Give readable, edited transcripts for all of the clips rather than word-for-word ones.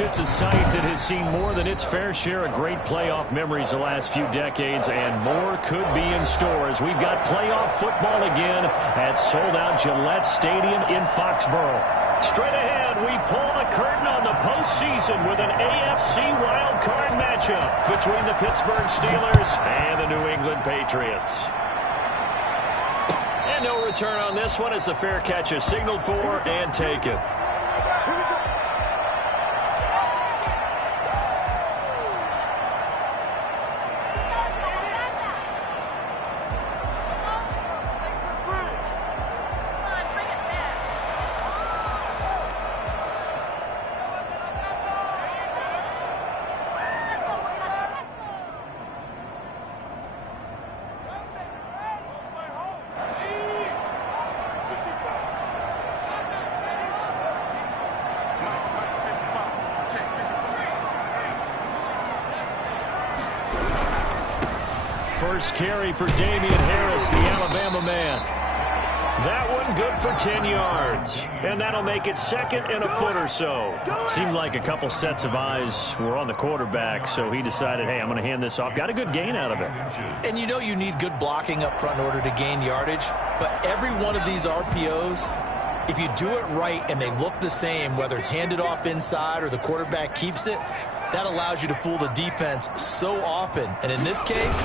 It's a site that has seen more than its fair share of great playoff memories the last few decades, and more could be in store as we've got playoff football again at sold-out Gillette Stadium in Foxborough. Straight ahead, we pull the curtain on the postseason with an AFC wildcard matchup between the Pittsburgh Steelers and the New England Patriots. And no return on this one as the fair catch is signaled for and taken. First carry for Damian Harris, the Alabama man. That one good for 10 yards. And that'll make it second and a foot or so. Seemed like a couple sets of eyes were on the quarterback, so he decided, hey, I'm going to hand this off. Got a good gain out of it. And you know you need good blocking up front in order to gain yardage. But every one of these RPOs, if you do it right and they look the same, whether it's handed off inside or the quarterback keeps it, that allows you to fool the defense so often. And in this case,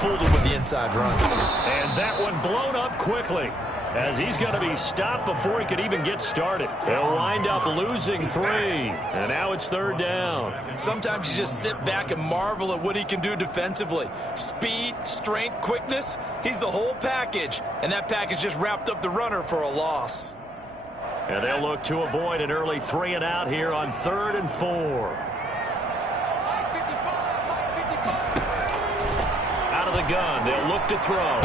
fooled him with the inside run. And that one blown up quickly as he's going to be stopped before he could even get started. They'll wind up losing 3. And now it's third down. Sometimes you just sit back and marvel at what he can do defensively. Speed, strength, quickness, he's the whole package. And that package just wrapped up the runner for a loss. And they'll look to avoid an early 3 and out here on 3rd and 4. The gun. They'll look to throw.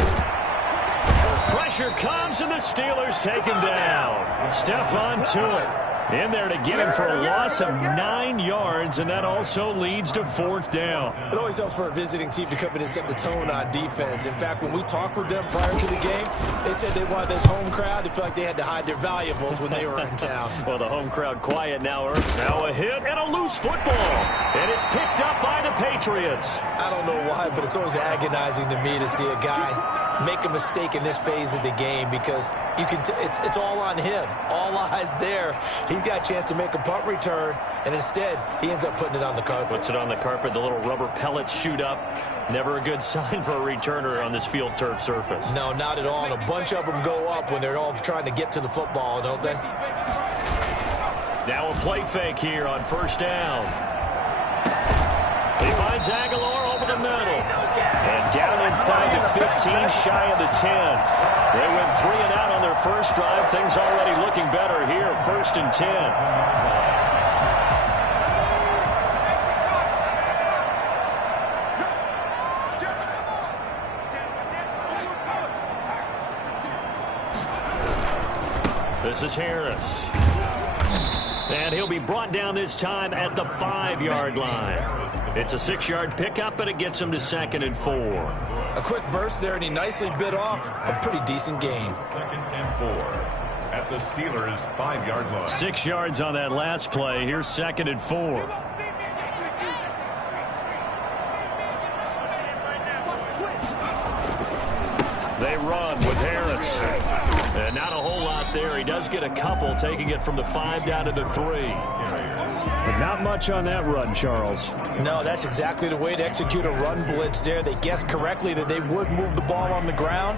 Pressure comes, and the Steelers take him down. Stephon Tuitt in there to get him for a loss of 9 yards, and that also leads to 4th down. It always helps for a visiting team to come in and set the tone on defense. In fact, when we talked with them prior to the game, they said they wanted this home crowd to feel like they had to hide their valuables when they were in town. Well, the home crowd quiet now. Now a hit and a loose football. And it's picked up by the Patriots. I don't know why, but it's always agonizing to me to see a guy make a mistake in this phase of the game because you can it's all on him. All eyes there. He's got a chance to make a punt return, and instead he ends up putting it on the carpet. Puts it on the carpet. The little rubber pellets shoot up. Never a good sign for a returner on this field turf surface. No, not at all. And a bunch of them go up when they're all trying to get to the football, don't they? Now a play fake here on 1st down. He finds Aguilar over the middle. And down inside the 15, shy of the 10. They went 3 and out on their first drive. Things already looking better here. 1st and 10. This is Harris. And he'll be brought down this time at the 5-yard line. It's a 6-yard pickup, but it gets him to 2nd and 4. A quick burst there, and he nicely bit off a pretty decent gain. 2nd and 4 at the Steelers' 5-yard line. 6 yards on that last play. Here's 2nd and 4. They run with Harris. And not a whole lot there. He does get a couple, taking it from the 5 down to the 3. But not much on that run, Charles. No, that's exactly the way to execute a run blitz there. They guessed correctly that they would move the ball on the ground,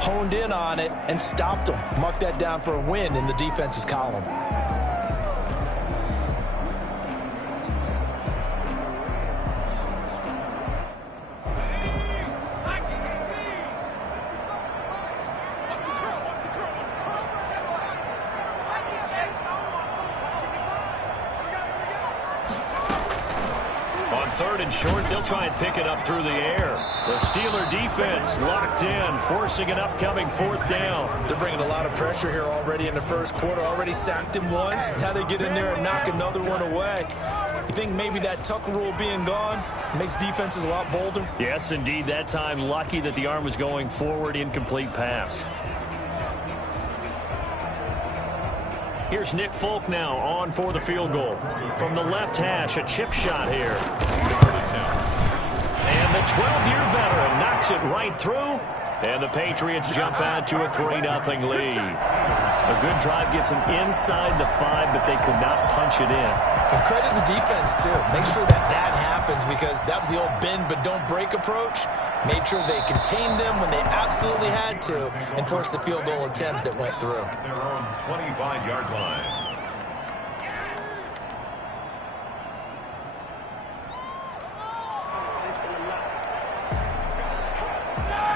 honed in on it, and stopped them. Marked that down for a win in the defense's column. Third and short, they'll try and pick it up through the air. The Steeler defense locked in, forcing an upcoming 4th down. They're bringing a lot of pressure here already in the first quarter. Already sacked him once. Now they get in there and knock another one away. You think maybe that tuck rule being gone makes defenses a lot bolder? Yes, indeed. That time, lucky that the arm was going forward. Incomplete pass. Here's Nick Folk now on for the field goal. From the left hash, a chip shot here. And the 12-year veteran knocks it right through. And the Patriots jump out to a 3-0 lead. A good drive gets them inside the 5, but they could not punch it in. And credit the defense, too. Make sure that happens, because that was the old bend but don't break approach. Made sure they contained them when they absolutely had to and forced the field goal attempt that went through. Their own 25-yard line.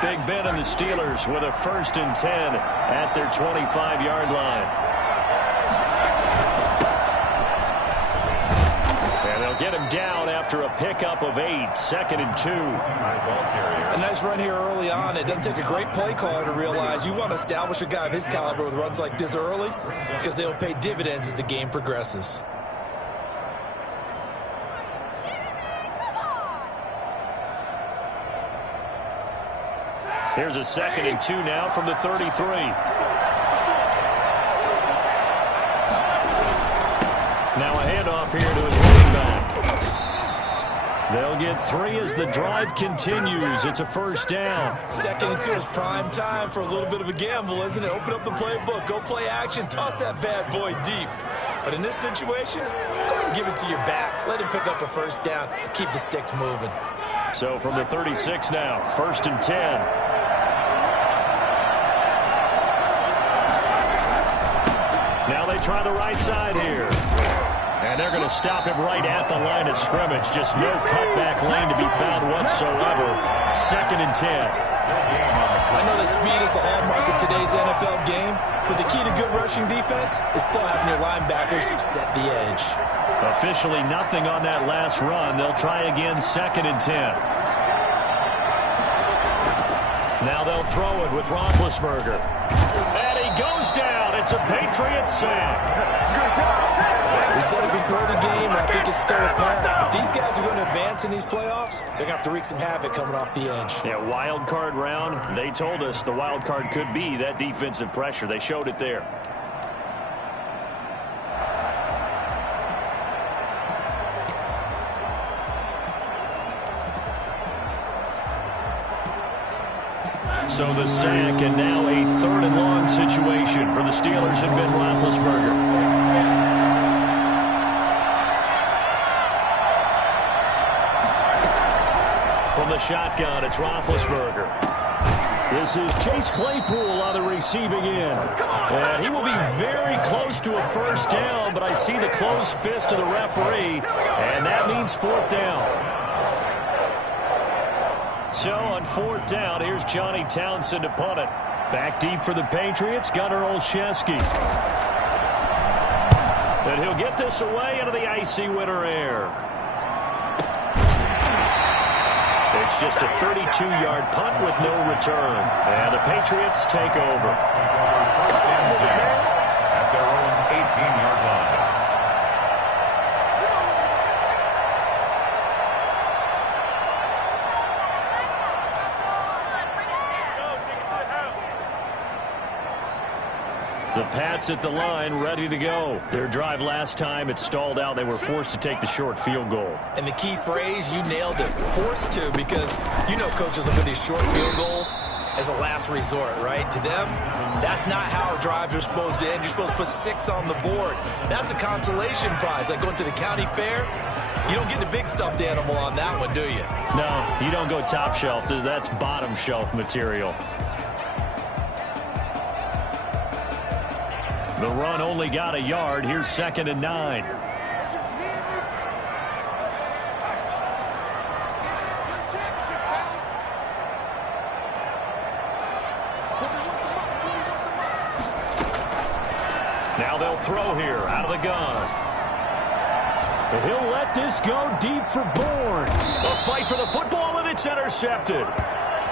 Big Ben and the Steelers with a 1st and 10 at their 25-yard line. And they'll get him down after a pickup of 8, 2nd and 2. A nice run here early on. It doesn't take a great play caller to realize you want to establish a guy of his caliber with runs like this early, because they'll pay dividends as the game progresses. Here's a 2nd and 2 now from the 33. Now a handoff here to his running back. They'll get 3 as the drive continues. It's a 1st down. 2nd and 2 is prime time for a little bit of a gamble, isn't it? Open up the playbook, go play action, toss that bad boy deep. But in this situation, go ahead and give it to your back. Let him pick up a 1st down. Keep the sticks moving. So from the 36 now, 1st and 10. Now they try the right side here. And they're going to stop him right at the line of scrimmage. Just no cutback lane to be found whatsoever. 2nd and 10. I know that speed is the hallmark of today's NFL game, but the key to good rushing defense is still having your linebackers set the edge. Officially nothing on that last run. They'll try again, 2nd and 10. Now they'll throw it with Roethlisberger. And he goes down. It's a Patriots sack. We said it before the game, and I think it's still apparent. If these guys are going to advance in these playoffs, they're going to have to wreak some havoc coming off the edge. Yeah, wild card round. They told us the wild card could be that defensive pressure. They showed it there. So the sack, and now a 3rd and long situation for the Steelers and Ben Roethlisberger. From the shotgun, it's Roethlisberger. This is Chase Claypool on the receiving end. And he will be very close to a 1st down, but I see the closed fist of the referee, and that means 4th down. So on 4th down, here's Johnny Townsend to punt it. Back deep for the Patriots, Gunnar Olszewski. And he'll get this away into the icy winter air. It's just a 32-yard punt with no return. And the Patriots take over. 1st and 10 at their own 18-yard line. The Pats at the line, ready to go. Their drive last time, it stalled out. They were forced to take the short field goal. And the key phrase, you nailed it, forced to, because you know coaches look at these short field goals as a last resort, right? To them, that's not how drives are supposed to end. You're supposed to put 6 on the board. That's a consolation prize, like going to the county fair. You don't get the big stuffed animal on that one, do you? No, you don't go top shelf. That's bottom shelf material. The run only got a yard. Here's 2nd and 9. Now they'll throw here out of the gun. And he'll let this go deep for Bourne. A fight for the football, and it's intercepted.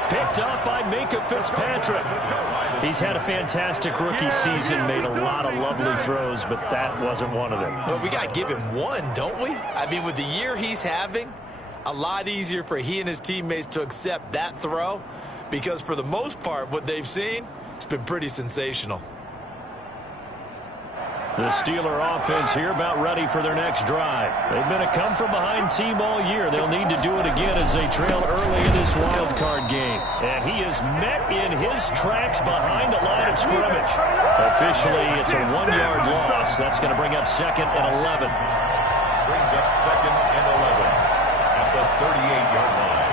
Picked up by Minka Fitzpatrick. He's had a fantastic rookie season, made a lot of lovely throws, but that wasn't one of them. Well, we got to give him one, don't we? I mean, with the year he's having, a lot easier for he and his teammates to accept that throw, because for the most part, what they've seen, it's been pretty sensational. 2nd The Steeler offense here about ready for their next drive. They've been a come-from-behind team all year. They'll need to do it again as they trail early in this wild card game. And he is met in his tracks behind the line of scrimmage. Officially, it's a 1-yard loss. That's going to bring up 2nd and 11. Brings up 2nd and 11 at the 38-yard line.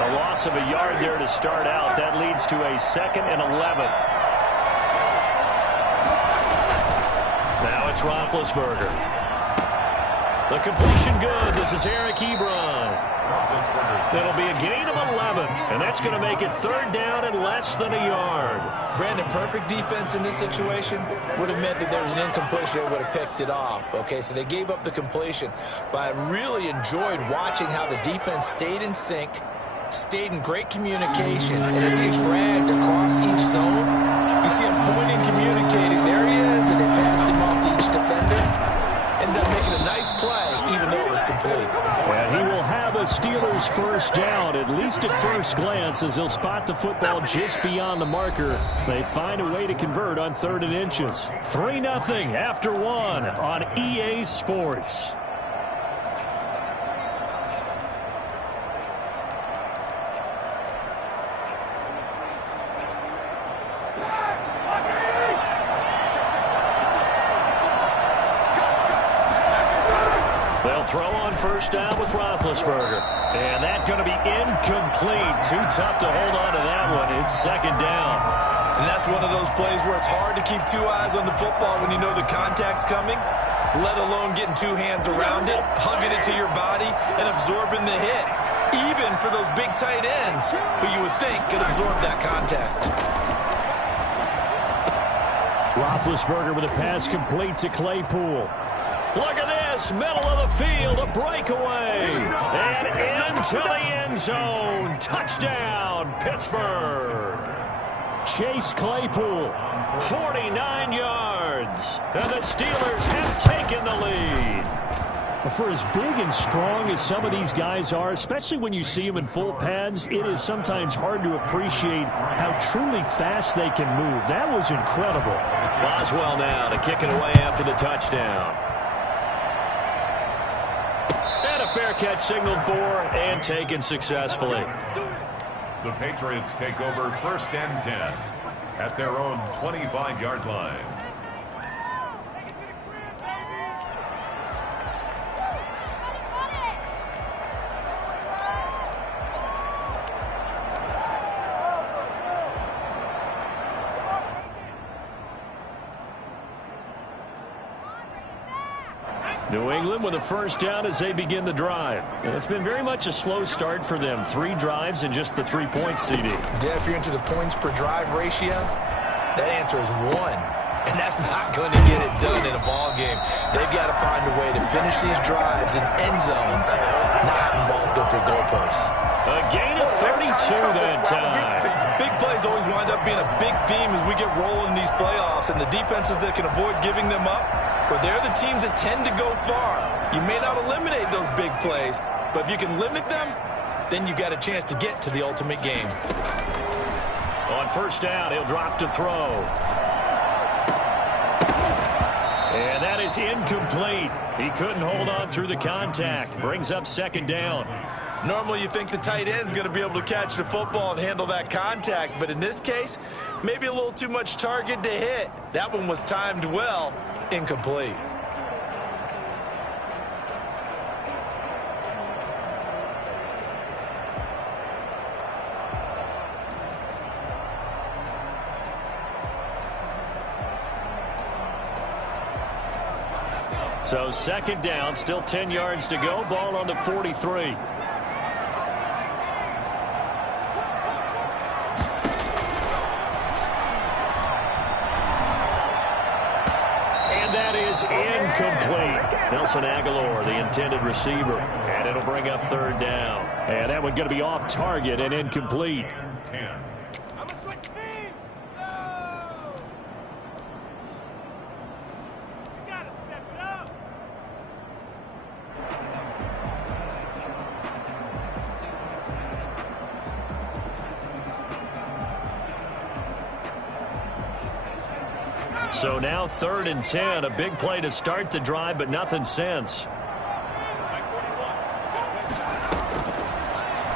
A loss of a yard there to start out. That leads to a 2nd and 11. Now it's Roethlisberger. The completion good. This is Eric Ebron. It'll be a gain of 11, and that's going to make it 3rd down and less than a yard. Brandon, perfect defense in this situation would have meant that there was an incompletion. They would have picked it off. Okay, so they gave up the completion. But I really enjoyed watching how the defense stayed in sync, stayed in great communication, and as they dragged across each zone, you see him pointing, communicating. There he is, and they passed him off to each defender. Ended up making a nice play, even though it was complete. And he will have a Steelers first down, at least at first glance, as he'll spot the football just beyond the marker. They find a way to convert on 3rd and inches. 3-0 after 1 on EA Sports. They'll throw on first down with Roethlisberger. And that's going to be incomplete. Too tough to hold on to that one. It's 2nd down. And that's one of those plays where it's hard to keep 2 eyes on the football when you know the contact's coming, let alone getting 2 hands around it, hugging it to your body, and absorbing the hit. Even for those big tight ends who you would think could absorb that contact. Roethlisberger with a pass complete to Claypool. Look at this, middle of the field, a breakaway, and into the end zone. Touchdown, Pittsburgh. Chase Claypool, 49 yards, and the Steelers have taken the lead. For as big and strong as some of these guys are, especially when you see them in full pads, it is sometimes hard to appreciate how truly fast they can move. That was incredible. Boswell now to kick it away after the touchdown. Fair catch signaled for and taken successfully. The Patriots take over 1st and 10 at their own 25-yard line. New England with a first down as they begin the drive. And it's been very much a slow start for them. 3 drives and just the 3 points, CD. Yeah, if you're into the points per drive ratio, that answer is 1. And that's not going to get it done in a ball game. They've got to find a way to finish these drives in end zones, not having balls go through goalposts. A gain of 32 that time. Big plays always wind up being a big theme as we get rolling these playoffs, and the defenses that can avoid giving them up, but they're the teams that tend to go far. You may not eliminate those big plays, but if you can limit them, then you got a chance to get to the ultimate game. On first down, he'll drop to throw. And that is incomplete. He couldn't hold on through the contact. Brings up 2nd down. Normally you think the tight end's going to be able to catch the football and handle that contact, but in this case, maybe a little too much target to hit. That one was timed well. Incomplete. So 2nd down, still 10 yards to go. Ball on the 43. Incomplete. Nelson Aguilar, the intended receiver. And it'll bring up 3rd down. And that one going to be off target and incomplete. 10. So now 3rd and 10. A big play to start the drive, but nothing since.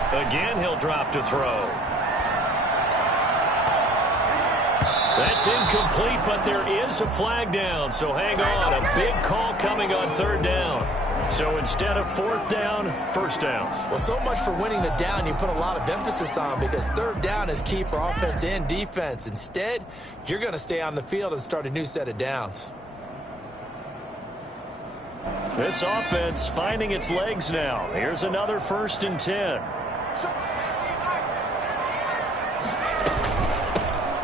Again, he'll drop to throw. That's incomplete, but there is a flag down. So hang on. A big call coming on 3rd down. So instead of 4th down, 1st down. Well, so much for winning the down you put a lot of emphasis on, because 3rd down is key for offense and defense. Instead, you're going to stay on the field and start a new set of downs. This offense finding its legs now. Here's another 1st and 10.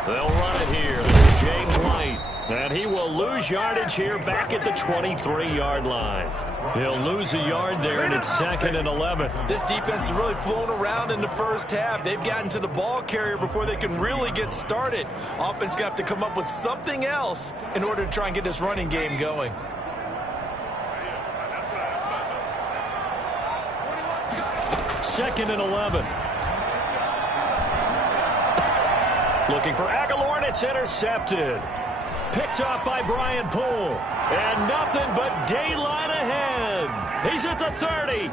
They'll run it here. This is James White. And he will lose yardage here back at the 23-yard line. He'll lose a yard there, and it's 2nd and 11. This defense is really flown around in the first half. They've gotten to the ball carrier before they can really get started. Offense going to have to come up with something else in order to try and get this running game going. Second and 11. Looking for Aguilar, and it's intercepted. Picked off by Brian Poole. And nothing but daylight ahead. He's at the 30.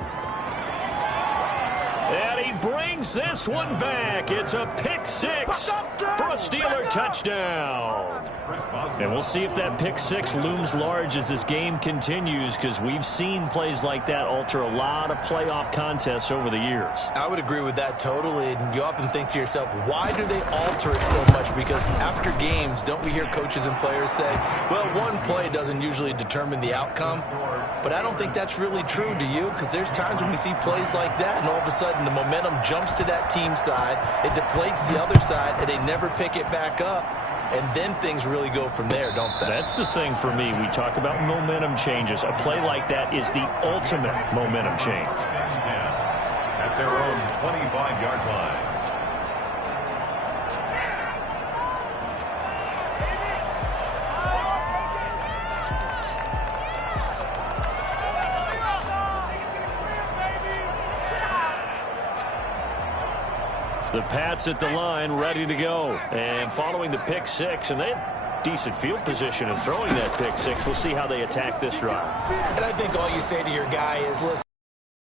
And he brings this one back. It's a pick 6 for a Steeler touchdown. And we'll see if that pick 6 looms large as this game continues, because we've seen plays like that alter a lot of playoff contests over the years. I would agree with that totally. And you often think to yourself, why do they alter it so much? Because after games, don't we hear coaches and players say, well, one play doesn't usually determine the outcome? But I don't think that's really true, do you? Because there's times when we see plays like that, and all of a sudden the momentum jumps to that team side, it deflates the other side, and they never pick it back up. And then things really go from there, don't they? That's the thing for me. We talk about momentum changes. A play like that is the ultimate momentum change. At their own 25-yard line. The Pats at the line, ready to go. And following the pick 6, and they had decent field position in throwing that pick 6. We'll see how they attack this drive. And I think all you say to your guy is, listen,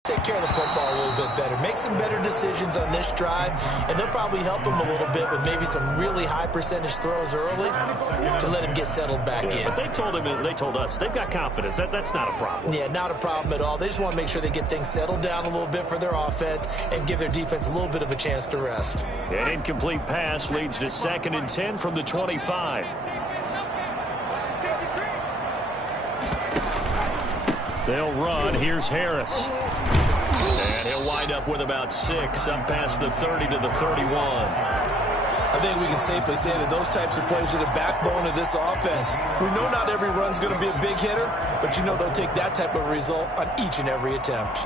take care of the football a little bit better. Make some better decisions on this drive, and they'll probably help him a little bit with maybe some really high percentage throws early to let him get settled back in. But they told us they've got confidence. That's not a problem. Yeah, not a problem at all. They just want to make sure they get things settled down a little bit for their offense and give their defense a little bit of a chance to rest. An incomplete pass leads to 2nd and 10 from the 25. They'll run. Here's Harris. And he'll wind up with about 6, up past the 30 to the 31. I think we can safely say that those types of plays are the backbone of this offense. We know not every run's going to be a big hitter, but you know they'll take that type of result on each and every attempt.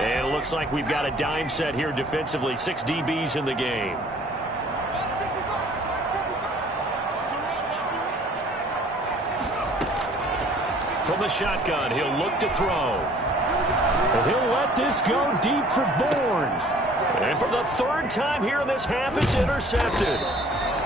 And it looks like we've got a dime set here defensively. 6 DBs in the game. From the shotgun, he'll look to throw. And he'll let this go deep for Bourne. And for the 3rd time here in this half, it's intercepted.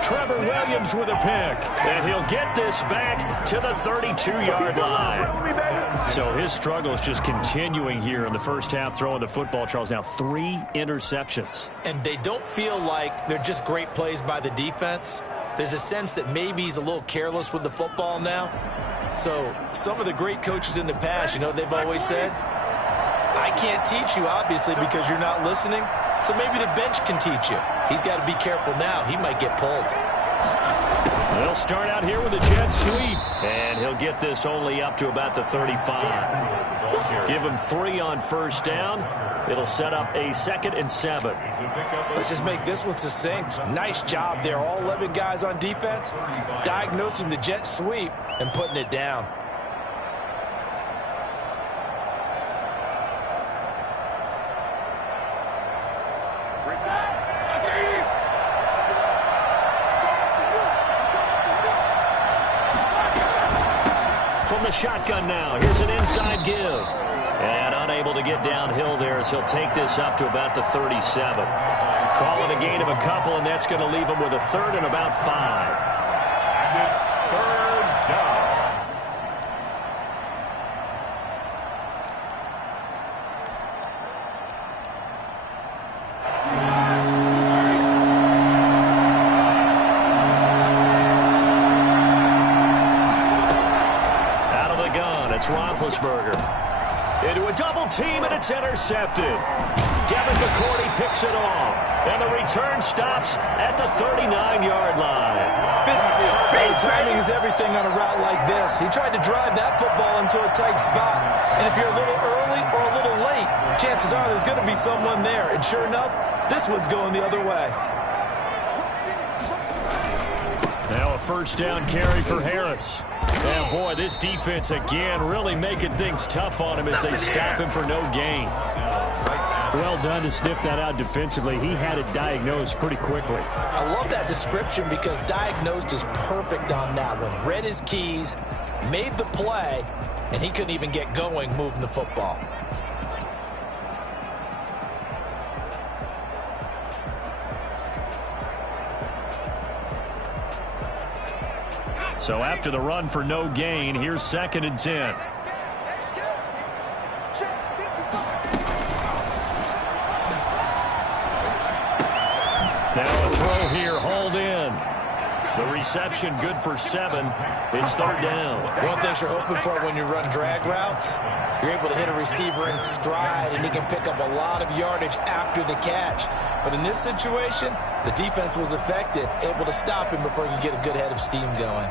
Trevor Williams with a pick. And he'll get this back to the 32-yard line. So his struggle is just continuing here in the first half, throwing the football, Charles. Now 3 interceptions. And they don't feel like they're just great plays by the defense. There's a sense that maybe he's a little careless with the football now. So some of the great coaches in the past, you know, they've always said, I can't teach you, obviously, because you're not listening. So maybe the bench can teach you. He's got to be careful now. He might get pulled. They'll start out here with a jet sweep. And he'll get this only up to about the 35. Give him 3 on 1st down. It'll set up a 2nd and 7. Let's just make this one succinct. Nice job there. All 11 guys on defense diagnosing the jet sweep and putting it down. From the shotgun now, here's an inside give. And unable to get downhill there as he'll take this up to about the 37. Call it a gain of a couple, and that's going to leave him with a third and about 5. And it's third down. Out of the gun, it's Roethlisberger. Into a double team, and it's intercepted. Devin McCourty picks it off, and the return stops at the 39-yard line. Timing is everything on a route like this. He tried to drive that football into a tight spot, and if you're a little early or a little late, chances are there's going to be someone there, and sure enough, this one's going the other way. Now a first down carry for Harris. And boy, this defense again really making things tough on him as they stop him for no gain. Well done to sniff that out defensively. He had it diagnosed pretty quickly. I love that description because diagnosed is perfect on that one. Read his keys, made the play, and he couldn't even get going moving the football. So after the run for no gain, here's 2nd and 10. Now a throw here, hauled in. The reception good for 7. It's 3rd down. One thing you're hoping for when you run drag routes, you're able to hit a receiver in stride, and he can pick up a lot of yardage after the catch. But in this situation, the defense was effective, able to stop him before he could get a good head of steam going.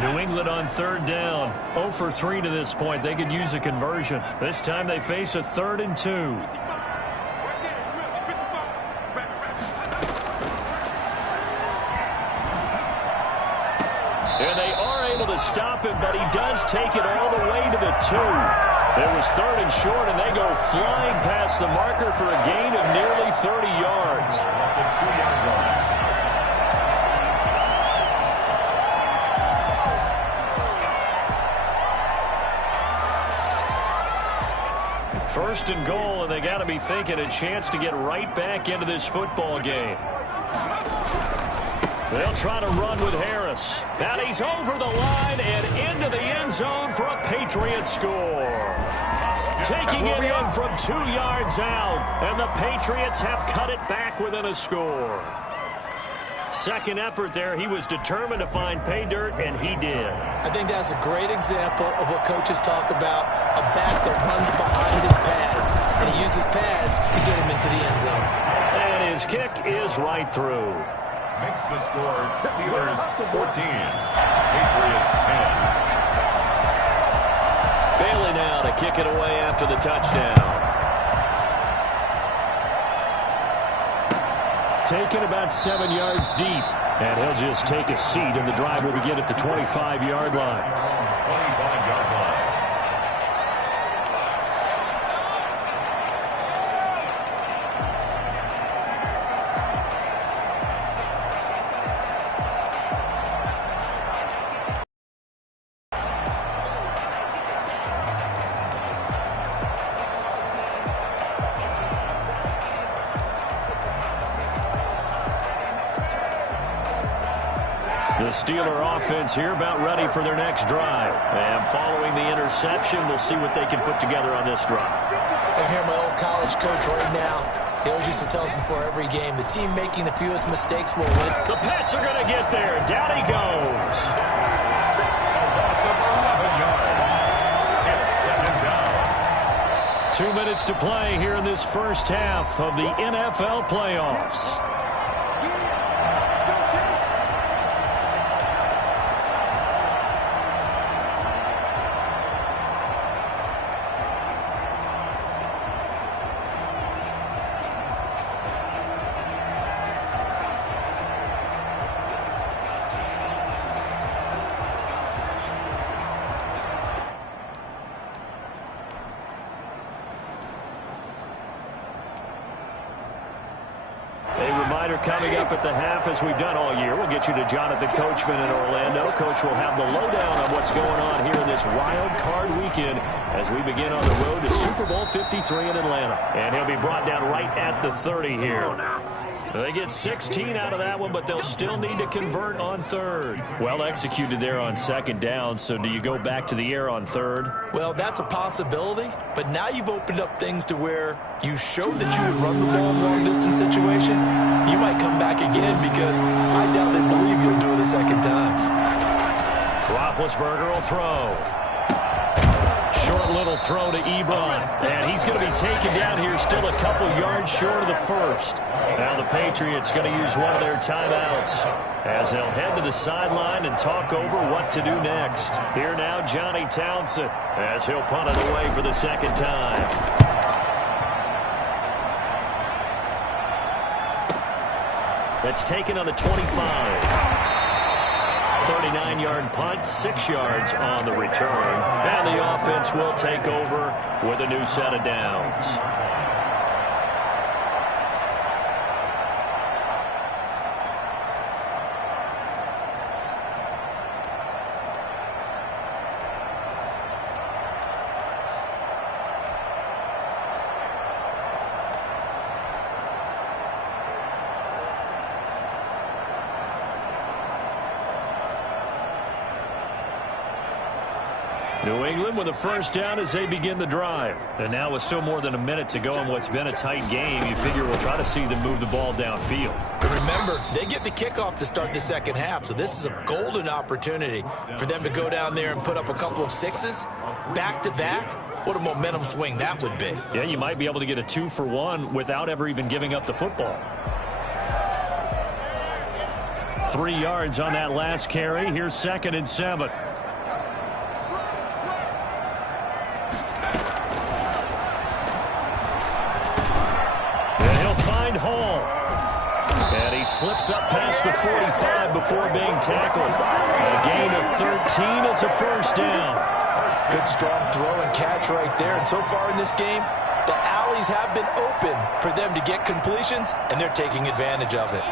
New England on 3rd down. 0 for 3 to this point. They could use a conversion. This time they face a 3rd and 2. And they are able to stop him, but he does take it all the way to the 2. It was 3rd and short, and they go flying past the marker for a gain of nearly 30 yards. First and goal, and they got to be thinking a chance to get right back into this football game. They'll try to run with Harris. And he's over the line and into the end zone for a Patriot score. Taking it in from 2 yards out, and the Patriots have cut it back within a score. Second effort there, he was determined to find pay dirt, and he did. I think that's a great example of what coaches talk about, a back that runs behind his pads, and he uses pads to get him into the end zone. And his kick is right through. Makes the score Steelers 14, Patriots 10. Bailey now to kick it away after the touchdown. Taken about 7 yards deep. And he'll just take a seat, and the drive will begin at the 25-yard line. 25-yard line. The Steeler offense here about ready for their next drive. And following the interception, we'll see what they can put together on this drive. I can hear my old college coach right now. He always used to tell us before every game, the team making the fewest mistakes will win. The Pats are going to get there. Down he goes. A loss of 11 yards. It's 2nd down. 2 minutes to play here in this first half of the NFL playoffs. A reminder coming up at the half, as we've done all year. We'll get you to Jonathan Coachman in Orlando. Coach will have the lowdown on what's going on here in this wild card weekend as we begin on the road to Super Bowl 53 in Atlanta. And he'll be brought down right at the 30 here. They get 16 out of that one, but they'll still need to convert on third. Well executed there on second down, so do you go back to the air on third? Well, that's a possibility, but now you've opened up things to where you showed that you would run the ball in a long-distance situation. You might come back again because I doubt they believe you'll do it a second time. Roethlisberger will throw. Short little throw to Ebron, and he's going to be taken down here still a couple yards short of the first. Now the Patriots going to use one of their timeouts as they'll head to the sideline and talk over what to do next. Here now, Johnny Townsend, as he'll punt it away for the second time. It's taken on the 25. 39-yard punt, 6 yards on the return. And the offense will take over with a new set of downs. New England with a first down as they begin the drive. And now with still more than a minute to go in what's been a tight game, you figure we'll try to see them move the ball downfield. But remember, they get the kickoff to start the second half, so this is a golden opportunity for them to go down there and put up a couple of sixes back-to-back. What a momentum swing that would be. Yeah, you might be able to get a 2-for-1 without ever even giving up the football. 3 yards on that last carry. Here's 2nd and 7. Slips up past the 45 before being tackled. A gain of 13. It's a first down. Good strong throw and catch right there. And so far in this game, the alleys have been open for them to get completions, and they're taking advantage of it.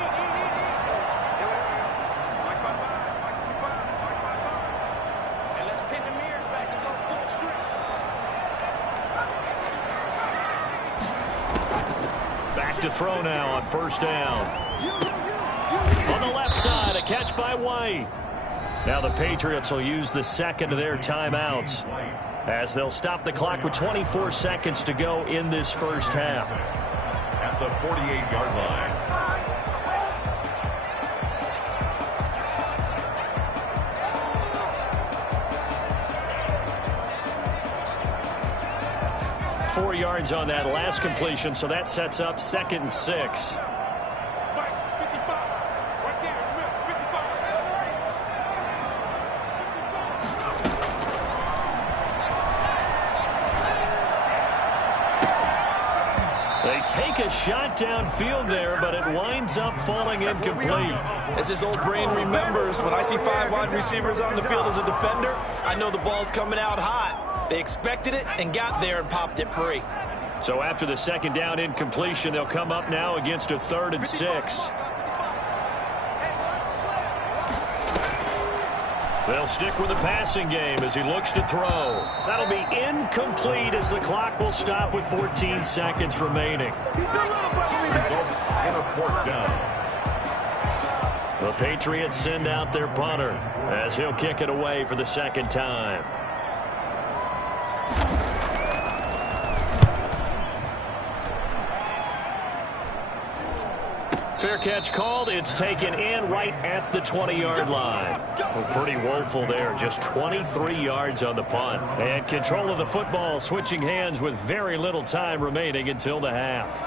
Back to throw now on first down. On the left side, a catch by White. Now the Patriots will use the second of their timeouts as they'll stop the clock with 24 seconds to go in this first half. At the 48-yard line. Four yards on that last completion, so that sets up 2nd and 6. They take a shot downfield there, but it winds up falling incomplete. As his old brain remembers, when I see 5 wide receivers on the field as a defender, I know the ball's coming out hot. They expected it and got there and popped it free. So after the second down incompletion, they'll come up now against a 3rd and 6. They'll stick with the passing game as he looks to throw. That'll be incomplete as the clock will stop with 14 seconds remaining. Results in a 4th down. The Patriots send out their punter as he'll kick it away for the second time. Fair catch called. It's taken in right at the 20-yard line. Well, pretty woeful there. Just 23 yards on the punt. And control of the football, switching hands with very little time remaining until the half.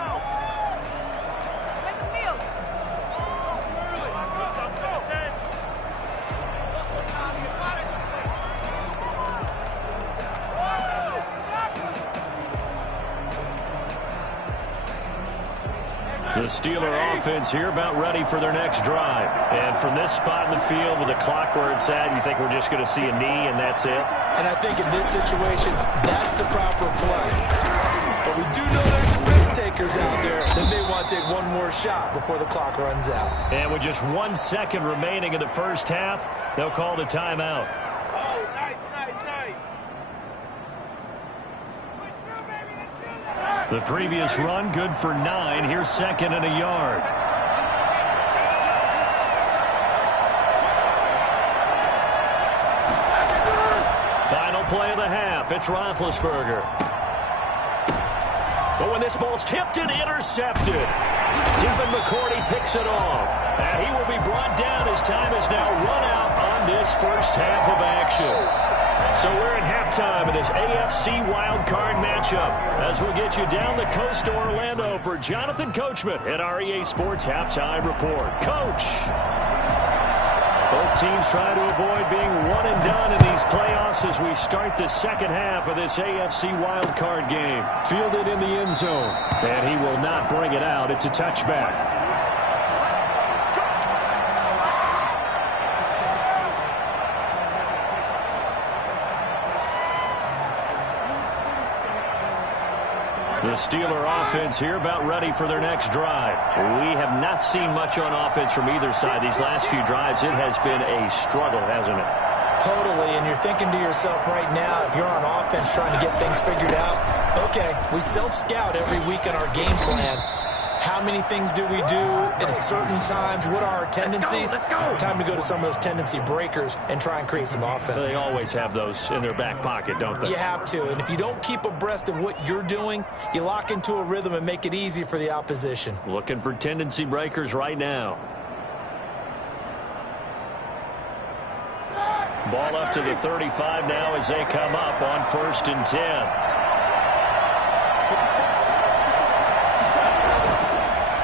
The Steeler offense here about ready for their next drive. And from this spot in the field with the clock where it's at, you think we're just going to see a knee and that's it? And I think in this situation, that's the proper play. But we do know there's some risk takers out there that may want want to take one more shot before the clock runs out. And with just 1 second remaining in the first half, they'll call the timeout. Oh, nice. The previous run, good for 9. Here's second and a yard. Final play of the half. It's Roethlisberger. But when this ball's tipped and intercepted, Devin McCourty picks it off. And he will be brought down as time is now run out on this first half of action. So we're at halftime of this AFC wildcard matchup as we'll get you down the coast to Orlando for Jonathan Coachman at our EA Sports Halftime Report. Coach! Both teams trying to avoid being one and done in these playoffs as we start the second half of this AFC wildcard game. Fielded in the end zone, and he will not bring it out. It's a touchback. The Steeler offense here about ready for their next drive. We have not seen much on offense from either side. These last few drives, it has been a struggle, hasn't it? Totally, and you're thinking to yourself right now, if you're on offense trying to get things figured out, okay, we self-scout every week in our game plan. How many things do we do at certain times? What are our tendencies? Let's go. Time to go to some of those tendency breakers and try and create some offense. They always have those in their back pocket, don't they? You have to, and if you don't keep abreast of what you're doing, you lock into a rhythm and make it easy for the opposition. Looking for tendency breakers right now. Ball up to the 35 now as they come up on 1st and 10.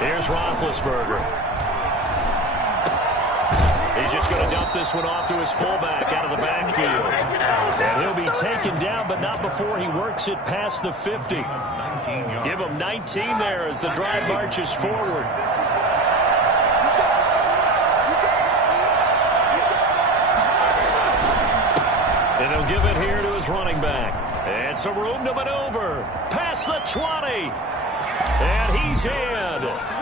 Here's Roethlisberger. He's just going to dump this one off to his fullback out of the backfield. And he'll be taken down, but not before he works it past the 50. Give him 19 there as the drive marches forward. And he'll give it here to his running back. And some room to maneuver. Past the 20. And he's in.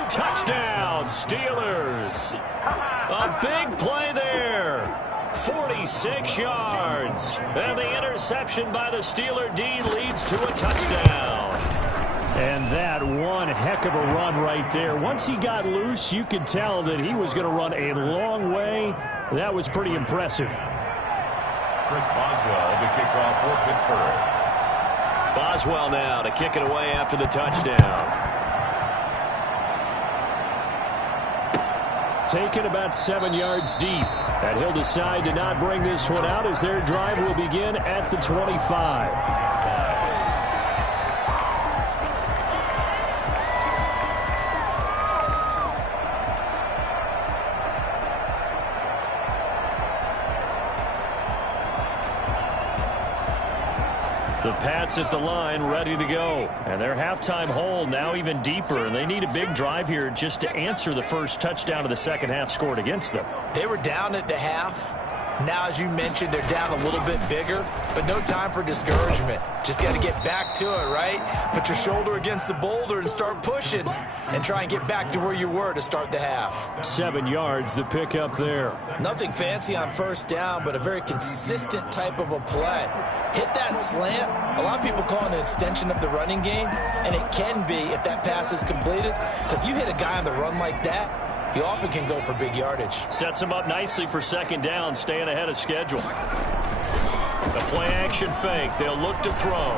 Touchdown, Steelers. A big play there. 46 yards. And the interception by the Steeler D leads to a touchdown. And that one heck of a run right there. Once he got loose, you could tell that he was going to run a long way. That was pretty impressive. Chris Boswell to kick off for Pittsburgh. Boswell now to kick it away after the touchdown. Taken about 7 yards deep. And he'll decide to not bring this one out as their drive will begin at the 25. The Pats at the line ready to go. And their halftime hole now even deeper. And they need a big drive here just to answer the first touchdown of the second half scored against them. They were down at the half. Now, as you mentioned, they're down a little bit bigger, but no time for discouragement. Just got to get back to it, right? Put your shoulder against the boulder and start pushing and try and get back to where you were to start the half. 7 yards, the pickup there. Nothing fancy on first down, but a very consistent type of a play. Hit that slant. A lot of people call it an extension of the running game, and it can be if that pass is completed, because you hit a guy on the run like that, you often can go for big yardage. Sets him up nicely for second down, staying ahead of schedule. The play-action fake. They'll look to throw.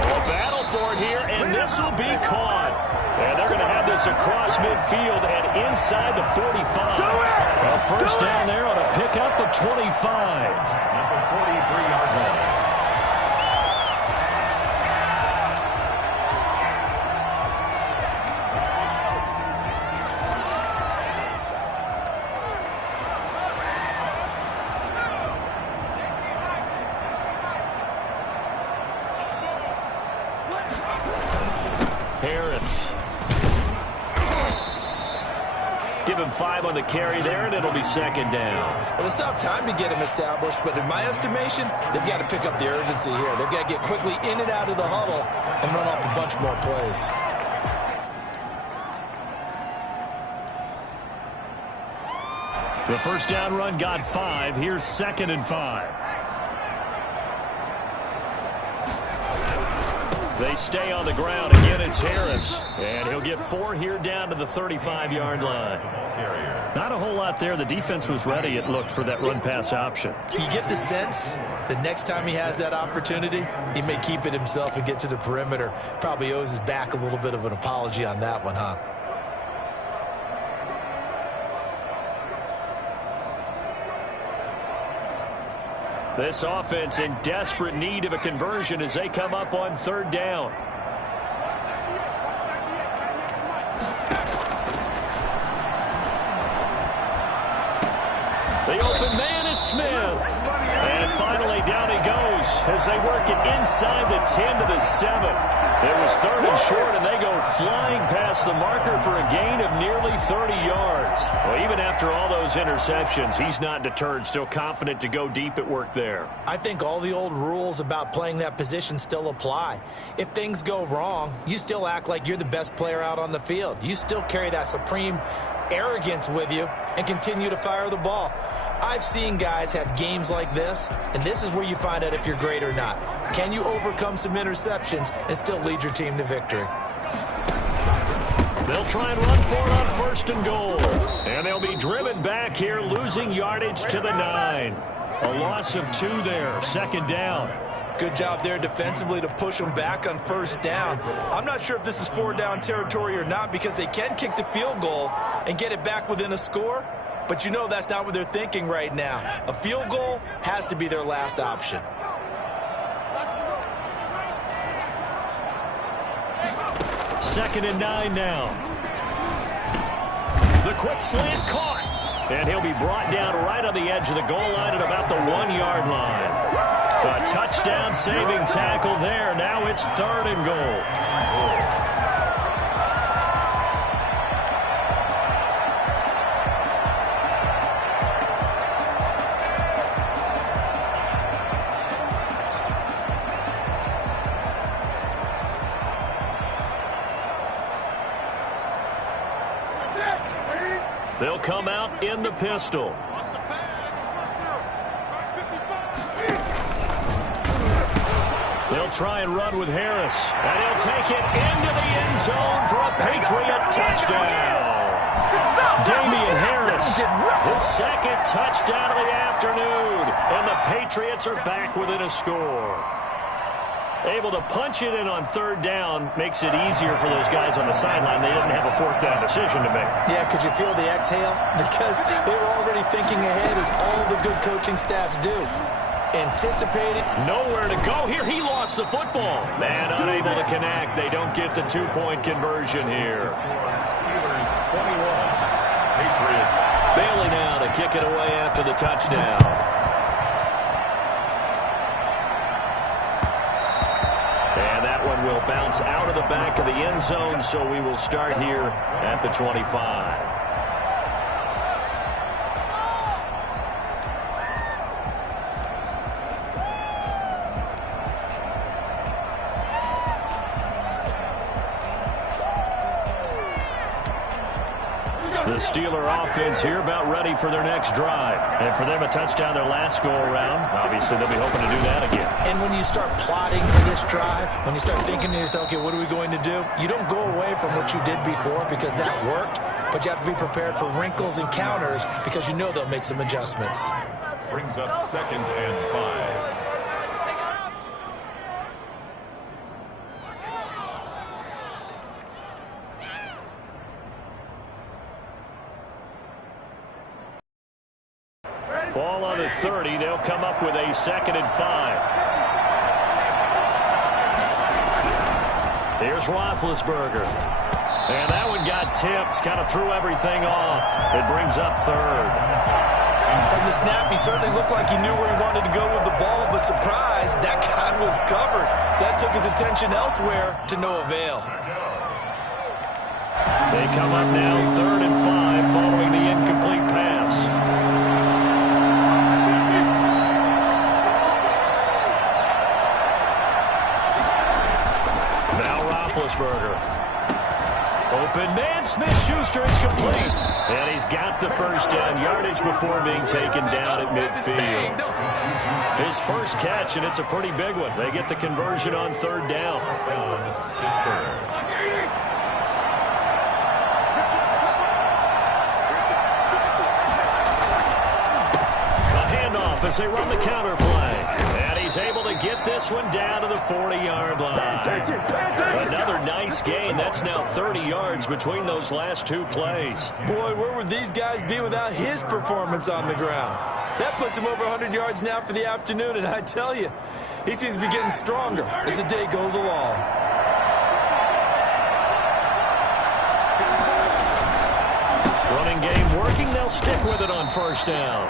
A battle for it here, and this will be caught. And they're going to have this across midfield and inside the 45. A first down there on a pickup of 25. At the 43-yard line. Give him 5 on the carry there, and it'll be second down. Well, it's tough time to get him established, but in my estimation, they've got to pick up the urgency here. They've got to get quickly in and out of the huddle and run off a bunch more plays. The first down run got 5. Here's 2nd and 5. They stay on the ground. Again, it's Harris. And he'll get 4 here down to the 35-yard line. Not a whole lot there. The defense was ready, it looked, for that run-pass option. You get the sense the next time he has that opportunity, he may keep it himself and get to the perimeter. Probably owes his back a little bit of an apology on that one, huh? This offense in desperate need of a conversion as they come up on 3rd down. The open man is Smith. And finally down he goes as they work it inside the 10 to the 7. It was 3rd and short, and they go flying past the marker for a gain of nearly 30 yards. Well, even after all those interceptions, he's not deterred, still confident to go deep at work there. I think all the old rules about playing that position still apply. If things go wrong, you still act like you're the best player out on the field. You still carry that supreme arrogance with you and continue to fire the ball. I've seen guys have games like this, and this is where you find out if you're great or not. Can you overcome some interceptions and still lead your team to victory? They'll try and run for it on 1st and goal. And they'll be driven back here, losing yardage to the 9. A loss of 2 there, 2nd down. Good job there defensively to push them back on 1st down. I'm not sure if this is 4-down territory or not because they can kick the field goal and get it back within a score. But you know that's not what they're thinking right now. A field goal has to be their last option. Second and 9 now. The quick slant caught. And he'll be brought down right on the edge of the goal line at about the 1-yard line. A touchdown saving tackle there. Now it's 3rd and goal. They'll come out in the pistol. They'll try and run with Harris. And he'll take it into the end zone for a Patriot touchdown. Damian Harris, his 2nd touchdown of the afternoon. And the Patriots are back within a score. Able to punch it in on 3rd down makes it easier for those guys on the sideline. They didn't have a 4th down decision to make. Yeah, could you feel the exhale? Because they were already thinking ahead as all the good coaching staffs do. Anticipated. Nowhere to go here. He lost the football. Man, unable to connect. They don't get the 2-point conversion here. Steelers 21. Patriots. Bailey now to kick it away after the touchdown. And that one will bounce out of the back of the end zone, so we will start here at the 25. The Steeler offense here about ready for their next drive. And for them, a touchdown their last go-around. Obviously, they'll be hoping to do that again. And when you start plotting for this drive, when you start thinking to yourself, okay, what are we going to do? You don't go away from what you did before because that worked, but you have to be prepared for wrinkles and counters because you know they'll make some adjustments. Brings up 2nd and 5. Ball on the 30. They'll come up with a 2nd and 5. Here's Roethlisberger. And that one got tipped. Kind of threw everything off. It brings up 3rd. From the snap, he certainly looked like he knew where he wanted to go with the ball, but surprise, that guy was covered. So that took his attention elsewhere to no avail. They come up now 3rd and 5 following the incomplete pass. Now Roethlisberger. Open man, Smith-Schuster is complete. And he's got the first down yardage before being taken down at midfield. His first catch, and it's a pretty big one. They get the conversion on third down. A handoff as they run the counter play. And he's able to get this one down to the 40-yard line. Another nice gain. That's now 30 yards between those last two plays. Boy, where would these guys be without his performance on the ground? That puts him over 100 yards now for the afternoon, and I tell you, he seems to be getting stronger as the day goes along. Running game working. They'll stick with it on first down.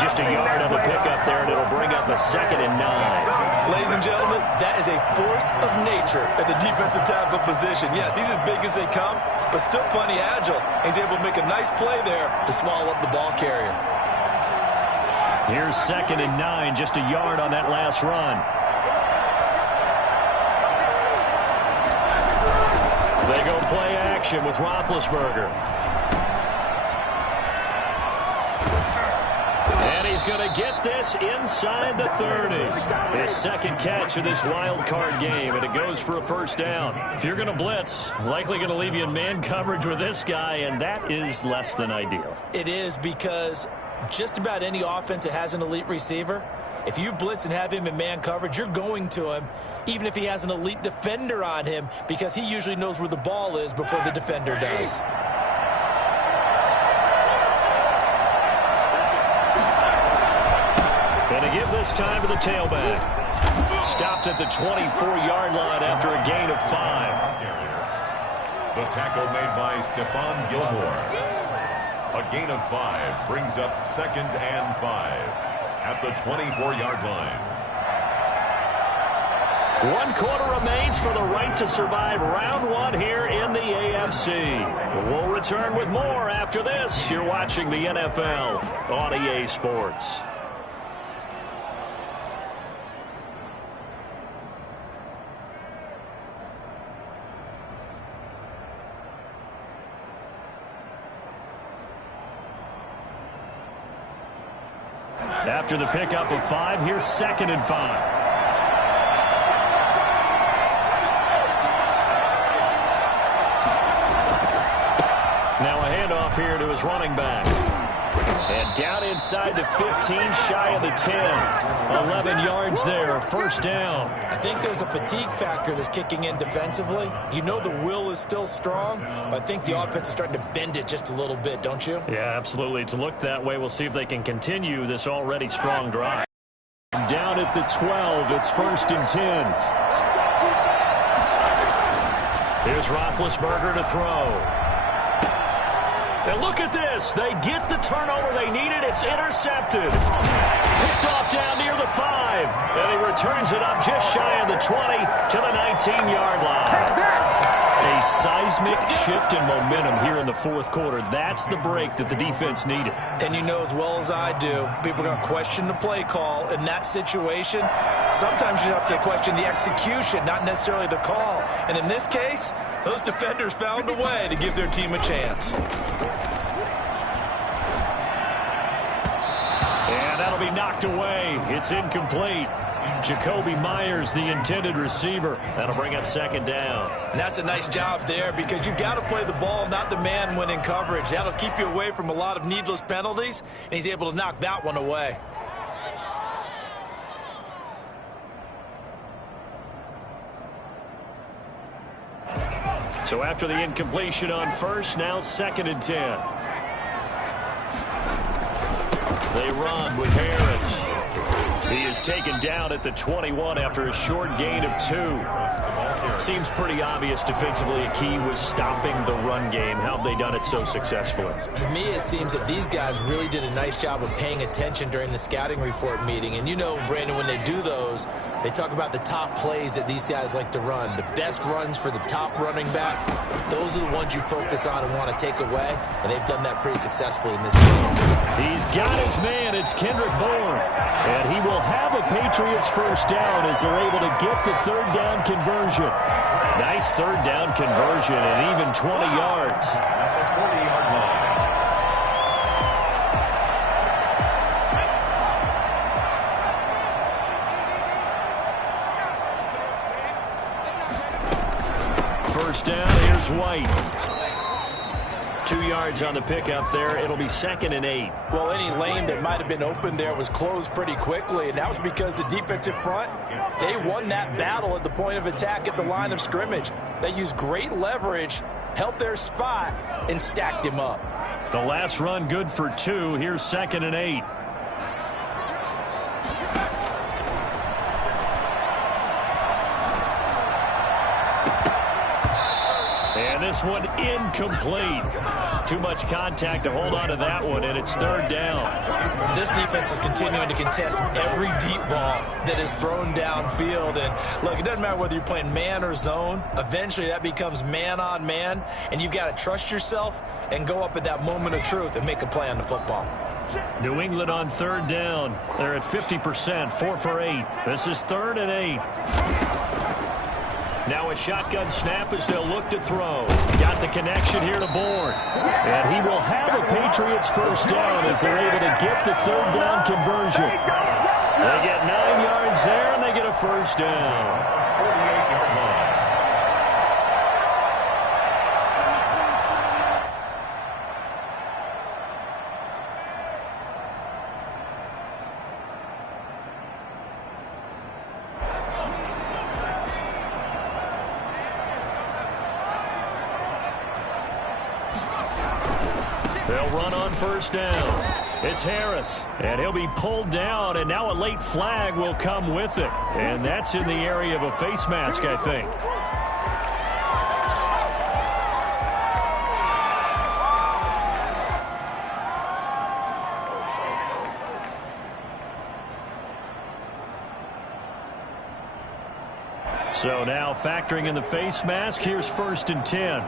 Just a yard on the pickup there, and it'll bring up a 2nd and 9. Ladies and gentlemen, that is a force of nature at the defensive tackle position. Yes, he's as big as they come, but still plenty agile. He's able to make a nice play there to swallow up the ball carrier. Here's 2nd and 9, just a yard on that last run. They go play action with Roethlisberger. And he's going to get this inside the 30. His second catch of this wild card game, and it goes for a first down. If you're going to blitz, likely going to leave you in man coverage with this guy, and that is less than ideal. It is, because just about any offense that has an elite receiver, if you blitz and have him in man coverage, you're going to him, even if he has an elite defender on him, because he usually knows where the ball is before the defender does. Going to give this time to the tailback. Stopped at the 24-yard line after a gain of 5. The tackle made by Stephon Gilmore. A gain of 5 brings up 2nd and 5 at the 24-yard line. 1 quarter remains for the right to survive round 1 here in the AFC. We'll return with more after this. You're watching the NFL on EA Sports. After the pickup of 5, here's 2nd and 5. Now a handoff here to his running back. And down inside the 15, shy of the 10. 11 yards there, first down. I think there's a fatigue factor that's kicking in defensively. You know the will is still strong, but I think the offense is starting to bend it just a little bit, don't you? Yeah, absolutely. It's looked that way. We'll see if they can continue this already strong drive. Down at the 12, it's 1st and 10. Here's Roethlisberger to throw. And look at this. They get the turnover they needed. It's intercepted. Picked off down near the 5. And he returns it up just shy of the 20 to the 19-yard line. A seismic shift in momentum here in the 4th quarter. That's the break that the defense needed. And you know as well as I do, people are going to question the play call in that situation. Sometimes you have to question the execution, not necessarily the call. And in this case, those defenders found a way to give their team a chance. And that'll be knocked away. It's incomplete. Jacoby Myers, the intended receiver. That'll bring up 2nd down. And that's a nice job there, because you've got to play the ball, not the man when in coverage. That'll keep you away from a lot of needless penalties, and he's able to knock that one away. So after the incompletion on first, now 2nd and 10. They run with Harris. He is taken down at the 21 after a short gain of 2. Seems pretty obvious defensively a key was stopping the run game. How have they done it so successfully? To me, it seems that these guys really did a nice job of paying attention during the scouting report meeting. And you know, Brandon, when they do those, they talk about the top plays that these guys like to run. The best runs for the top running back, those are the ones you focus on and want to take away. And they've done that pretty successfully in this game. He's got his man. It's Kendrick Bourne. And he will have a Patriots first down as they're able to get the 3rd down conversion. Nice 3rd down conversion and even 20 yards. At the 40-yard line. first down. Here's White. 2 yards on the pickup there. It'll be 2nd and 8. Well, any lane that might have been open there was closed pretty quickly, and that was because the defensive front, they won that battle at the point of attack at the line of scrimmage. They used great leverage, held their spot, and stacked him up. The last run good for 2. Here's 2nd and 8. And this one incomplete. Too much contact to hold on to that one, and it's 3rd down. This defense is continuing to contest every deep ball that is thrown downfield. And look, it doesn't matter whether you're playing man or zone. Eventually that becomes man on man, and you've got to trust yourself and go up at that moment of truth and make a play on the football. New England on 3rd down. They're at 50%, 4 for 8. This is 3rd and 8. Now a shotgun snap as they'll look to throw. Got the connection here to Bourne. And he will have a Patriots first down as they're able to get the 3rd down conversion. They get 9 yards there, and they get a first down. 48-yard line. They'll run on first down. It's Harris, and he'll be pulled down, and now a late flag will come with it. And that's in the area of a face mask, I think. So now factoring in the face mask, here's 1st and 10.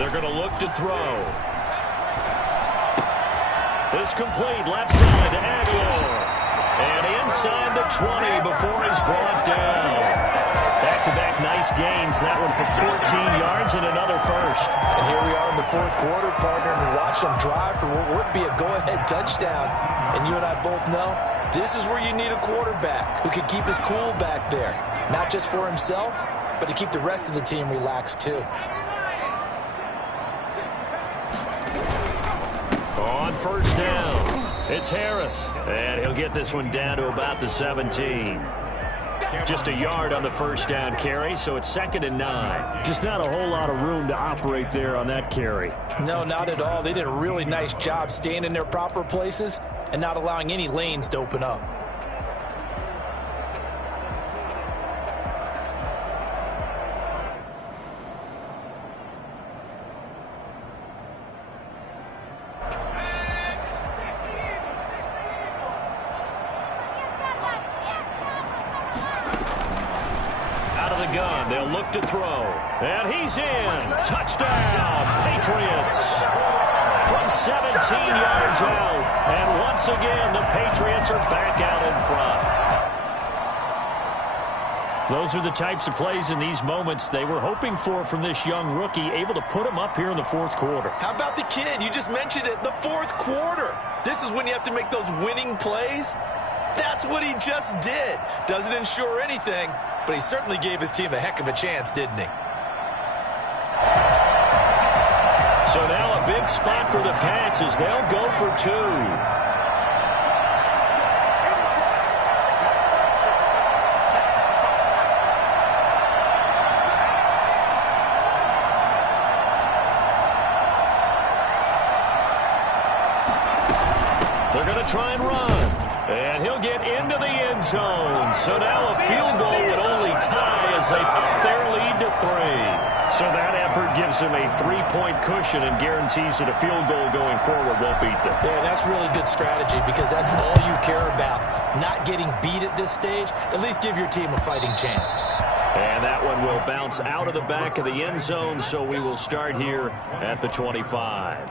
They're going to look to throw. This complete left side to Aguilar. And inside the 20 before he's brought down. Back-to-back nice gains. That one for 14 yards and another first. And here we are in the 4th quarter, partner, and watch them drive for what would be a go-ahead touchdown. And you and I both know this is where you need a quarterback who can keep his cool back there. Not just for himself, but to keep the rest of the team relaxed too. On first down, it's Harris. And he'll get this one down to about the 17. Just a yard on the first down carry, so it's 2nd and 9. Just not a whole lot of room to operate there on that carry. No, not at all. They did a really nice job staying in their proper places and not allowing any lanes to open up. Gun. They'll look to throw. And he's in. Touchdown, Patriots. From 17 yards out. And once again, the Patriots are back out in front. Those are the types of plays in these moments they were hoping for from this young rookie, able to put him up here in the 4th quarter. How about the kid? You just mentioned it. The 4th quarter. This is when you have to make those winning plays. That's what he just did. Doesn't ensure anything, but he certainly gave his team a heck of a chance, didn't he? So now a big spot for the Pats as they'll go for 2. They're going to try and run. And he'll get into the end zone. So now a field goal would only tie as they up their lead to 3. So that effort gives them a 3-point cushion and guarantees that a field goal going forward won't beat them. Yeah, that's really good strategy because that's all you care about. Not getting beat at this stage. At least give your team a fighting chance. And that one will bounce out of the back of the end zone, so we will start here at the 25.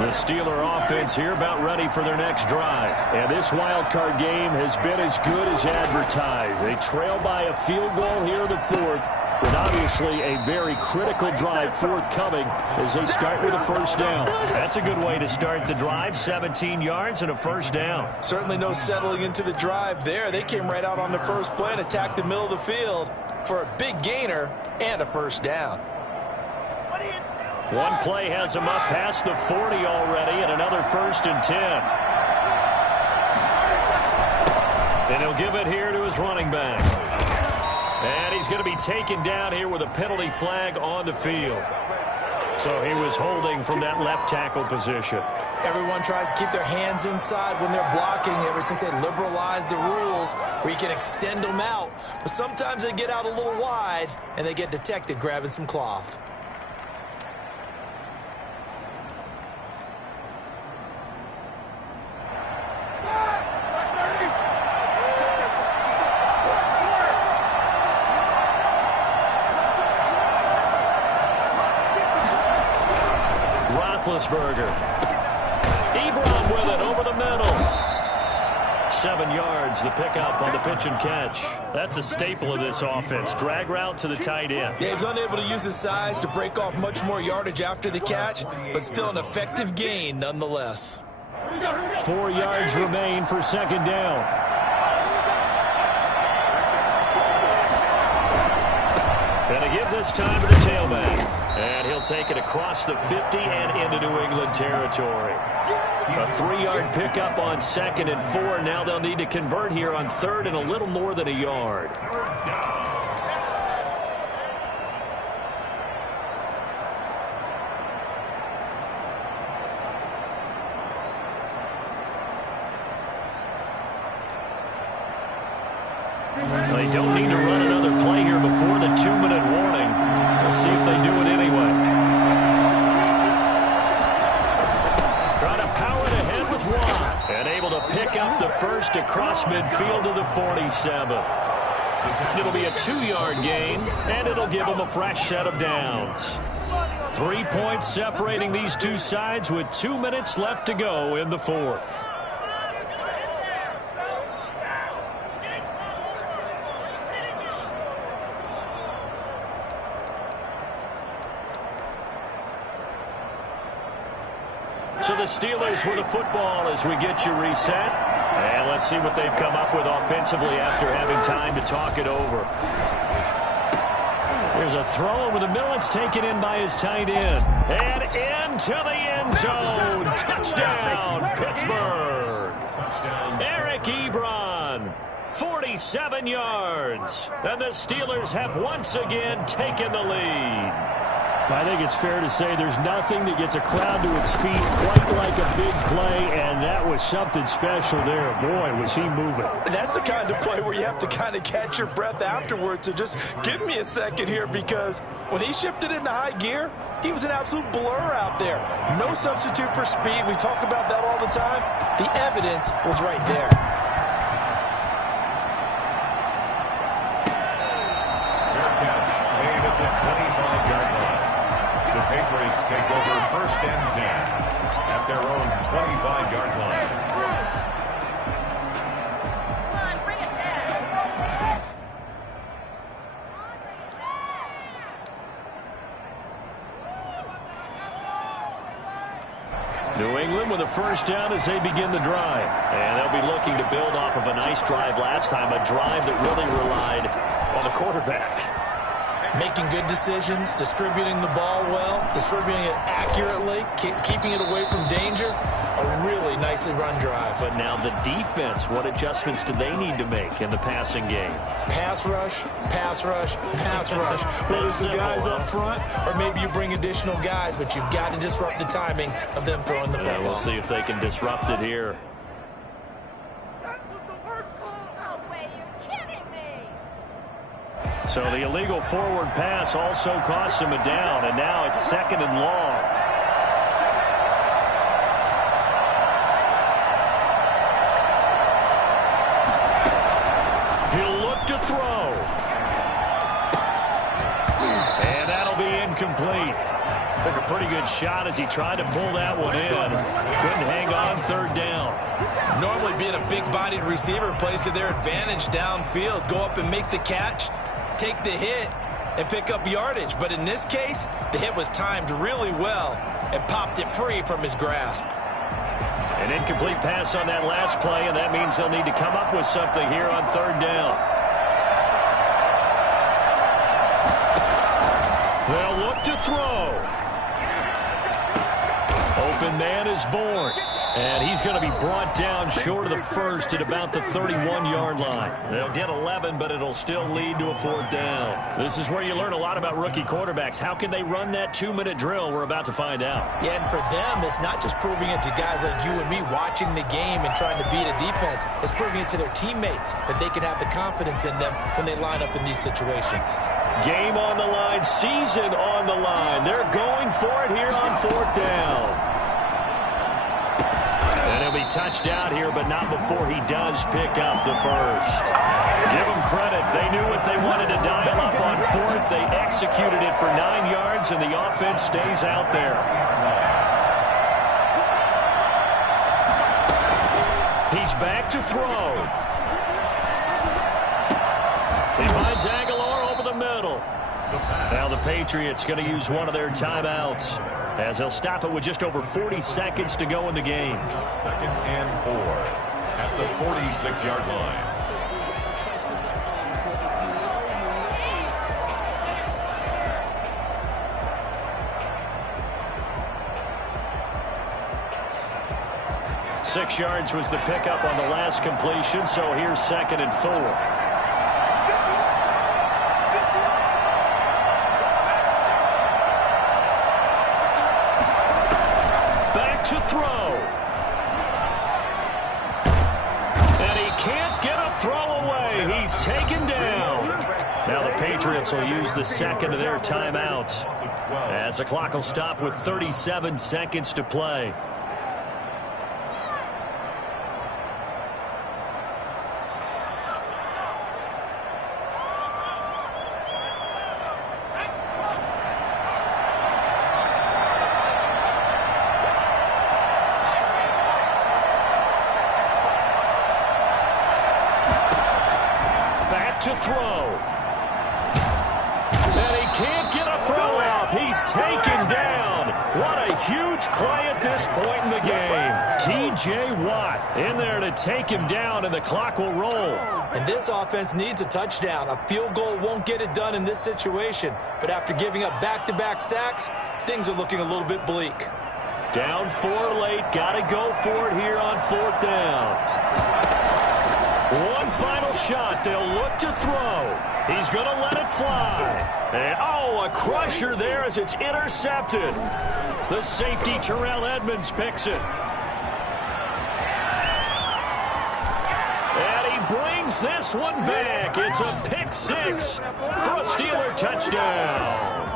The Steeler offense here about ready for their next drive. And this wild card game has been as good as advertised. They trail by a field goal here in the 4th. with obviously a very critical drive forthcoming as they start with a first down. That's a good way to start the drive, 17 yards and a first down. Certainly no settling into the drive there. They came right out on the first play and attacked the middle of the field for a big gainer and a first down. One play has him up past the 40 already and another 1st and 10. And he'll give it here to his running back. And he's going to be taken down here with a penalty flag on the field. So he was holding from that left tackle position. Everyone tries to keep their hands inside when they're blocking ever since they liberalized the rules where you can extend them out. But sometimes they get out a little wide and they get detected grabbing some cloth. Roethlisberger. Ebron with it over the middle. 7 yards, the pickup on the pitch and catch. That's a staple of this offense. Drag route to the tight end. Yeah, he was unable to use his size to break off much more yardage after the catch, but still an effective gain nonetheless. 4 yards remain for second down. And a give this time to the tailback. And he'll take it across the 50 and into New England territory. A 3-yard pickup on 2nd and 4. Now they'll need to convert here on 3rd and a little more than a yard. They don't need to run another play here before the 2-minute warning. Let's see if they do it anyway. Trying to power it ahead with Watt. And able to pick up the first across midfield to the 47. It'll be a 2-yard gain, and it'll give them a fresh set of downs. 3 points separating these two sides with 2 minutes left to go in the 4th. So the Steelers with the football as we get you reset. And let's see what they've come up with offensively after having time to talk it over. There's a throw over the middle. It's taken in by his tight end. And into the end zone. Touchdown, Pittsburgh. Eric Ebron. 47 yards. And the Steelers have once again taken the lead. I think it's fair to say there's nothing that gets a crowd to its feet quite like a big play, and that was something special there. Boy, was he moving. And that's the kind of play where you have to kind of catch your breath afterwards. So just give me a second here, because when he shifted into high gear, he was an absolute blur out there. No substitute for speed. We talk about that all the time. The evidence was right there. Fair catch made at the 25-yard line. The Patriots take over 1st and 10 at their own 25-yard line. New England with a first down as they begin the drive. And they'll be looking to build off of a nice drive last time, a drive that really relied on the quarterback. Making good decisions, distributing the ball well, distributing it accurately, keeping it away from danger. A really nicely run drive. But now the defense, what adjustments do they need to make in the passing game? Pass rush, pass rush, pass rush. Whether it's the guys up front or maybe you bring additional guys, but you've got to disrupt the timing of them throwing the football. We'll see if they can disrupt it here. So the illegal forward pass also costs him a down, and now it's 2nd and long. He'll look to throw. And that'll be incomplete. Took a pretty good shot as he tried to pull that one in. Couldn't hang on 3rd down. Normally being a big-bodied receiver plays to their advantage downfield. Go up and make the catch, take the hit, and pick up yardage. But in this case, the hit was timed really well and popped it free from his grasp. An incomplete pass on that last play, and that means they'll need to come up with something here on third down. They'll look to throw. Open man is born. And he's going to be brought down short of the first at about the 31-yard line. They'll get 11, but it'll still lead to a fourth down. This is where you learn a lot about rookie quarterbacks. How can they run that 2-minute drill? We're about to find out. Yeah, and for them, it's not just proving it to guys like you and me watching the game and trying to beat a defense. It's proving it to their teammates that they can have the confidence in them when they line up in these situations. Game on the line, season on the line. They're going for it here on fourth down. And he'll be touched out here, but not before he does pick up the first. Give them credit. They knew what they wanted to dial up on fourth. They executed it for 9 yards, and the offense stays out there. He's back to throw. He finds Aguilar over the middle. Now the Patriots going to use one of their timeouts, as they'll stop it with just over 40 seconds to go in the game. 2nd and 4 at the 46-yard line. Six yards was the pickup on the last completion, so here's 2nd and 4. To throw. And he can't get a throw away. He's taken down. Now the Patriots will use the second of their timeouts, as the clock will stop with 37 seconds to play. To throw. And he can't get a throw out. He's taken down. What a huge play at this point in the game. T.J. Watt in there to take him down, and the clock will roll. And this offense needs a touchdown. A field goal won't get it done in this situation. But after giving up back-to-back sacks, things are looking a little bit bleak. Down 4 late. Got to go for it here on fourth down. One final shot. They'll look to throw. He's going to let it fly. And, oh, a crusher there as it's intercepted. The safety, Terrell Edmonds, picks it. And he brings this one back. It's a pick six for a Steeler touchdown.